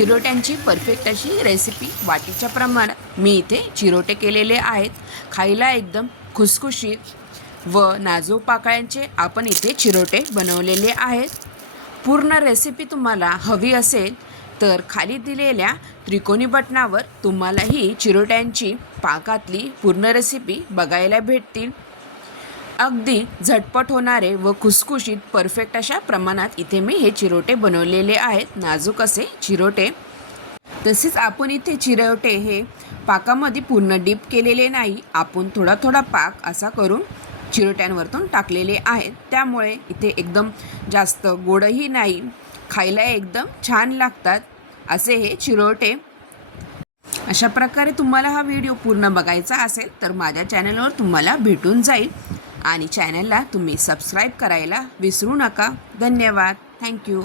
चिरोट्यांची perfect अशी recipe वाटीच्या प्रमाणात मी इथे चिरोटे केलेले आहेत। खायला एकदम खुसखुशीत व नाजूक पाकळ्यांचे आपण इथे चिरोटे बनवलेले आहेत। पूर्ण रेसिपी तुम्हाला हवी असेल तर खाली दिलेल्या त्रिकोणी बटनावर तुम्हाला ही चिरोट्यांची पाकातली पूर्ण रेसिपी बघायला भेटतील। अगदी झटपट होणारे व खुसखुशीत परफेक्ट अशा प्रमाणात इथे मी हे चिरोटे बनवलेले आहेत, नाजूक असे चिरोटे। तसेच आपण इथे चिरोटे हे पाकामध्ये पूर्ण डीप केलेले नाही, आपण थोडा थोडा पाक असा करून चिरोट्यांवरतून टाकलेले आहेत। त्यामुळे इथे एकदम जास्त गोडही नाही, खायला एकदम छान लागतात असे हे चिरोटे। अशा प्रकारे तुम्हाला हा व्हिडिओ पूर्ण बघायचा असेल तर माझ्या चॅनलवर तुम्हाला भेटून जाईल आणि चॅनलला तुम्ही सबस्क्राईब करायला विसरू नका। धन्यवाद, थँक्यू।